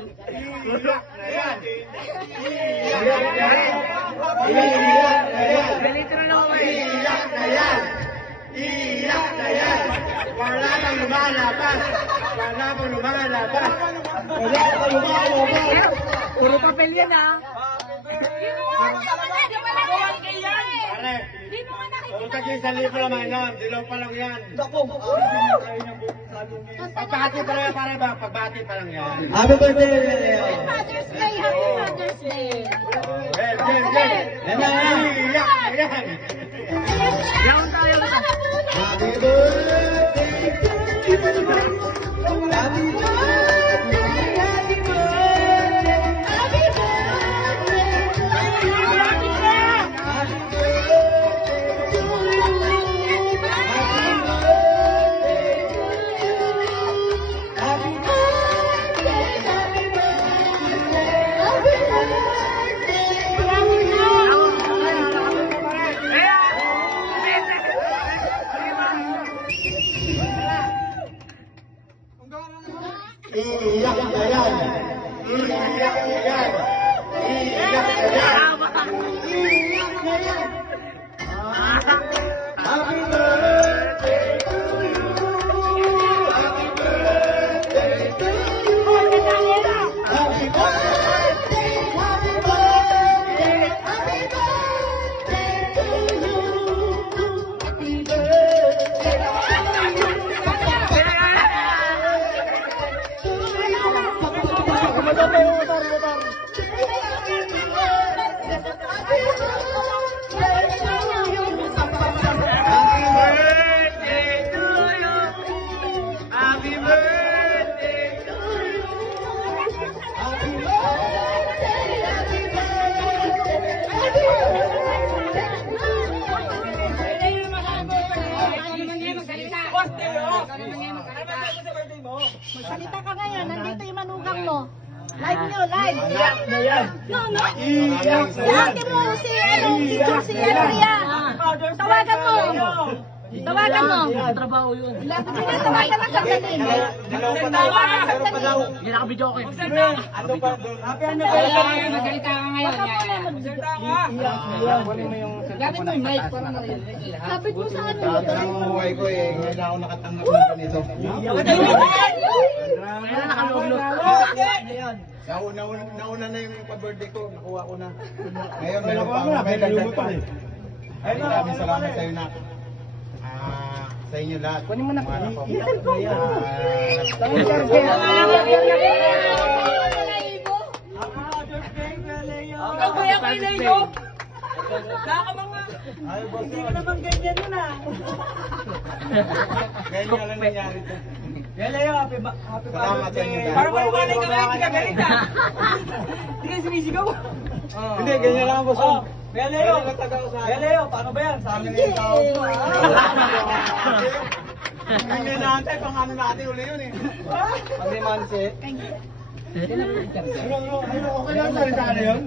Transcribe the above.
Iyak na yan. Iyak na yan. Iyak na yan. Wala kang lumalabas. Wala kang lumalabas. Wala kang lumalabas. Puro papel yan ah. Pare, utang yung 1,000 naman yan. Dilaw pa lang yan. Pagbati pa lang yan, pare ba? Pagbati pa lang yan. Happy birthday! Mother's Day, Happy Mother's Day. Iyak na yan. Yaon tayo. Happy birthday to you! Happy birthday! Happy birthday! Happy birthday. Happy birthday to you! Happy birthday to you! Happy birthday! Happy birthday! Happy Iyak na yan. Iyak na yan. Iyak na yan. Happy birthday to you! Happy birthday to you! Happy birthday! Happy birthday! Happy birthday to you! Happy birthday! Happy birthday to you. Happy birthday! Happy birthday! Magsalita ka ngayon, nandito yung manugang mo. Live nyo, live. Iyak na yan. No, no. Iyak na yan. Ate mo, si Rian. Tawagan mo. Tawagan mo. Trabaho yun. Tawagan lang sa dali. Dilaw pa daw. Dilaw pa daw. Hindi nakabidyo ko eh. Ano pa doon? Happy Magsalita ka ngayon. Gamit mo yung mic para marinig lahat. Kapit mo sa ano. Buhay ko eh. Ngayon ako nakatanggap ng ganito. Kaya nakalulog. Nauna na yung pa-birthday ko. Nakuha ko na. Ngayon meron pa ako. May dagdag pa. Maraming salamat sa iyo na. Sa inyo lahat. Kunin mo na. Ikaw ba yung kay Leo? Hindi ko naman ganyan yun ah. Ganyan nga lang nangyari to. Leo, happy Salamat sa inyo lahat. Parang malumanay ka ngayon, hindi ka galit ah. Hindi ka sinisigaw. Hindi, ganyan lang po sa. Leo, Leo, paano ba yan? Sa amin na yung tawag mo. Ang inaantay, pang ano natin uli yun eh. Pag may mindset. Okay lang salita na yun?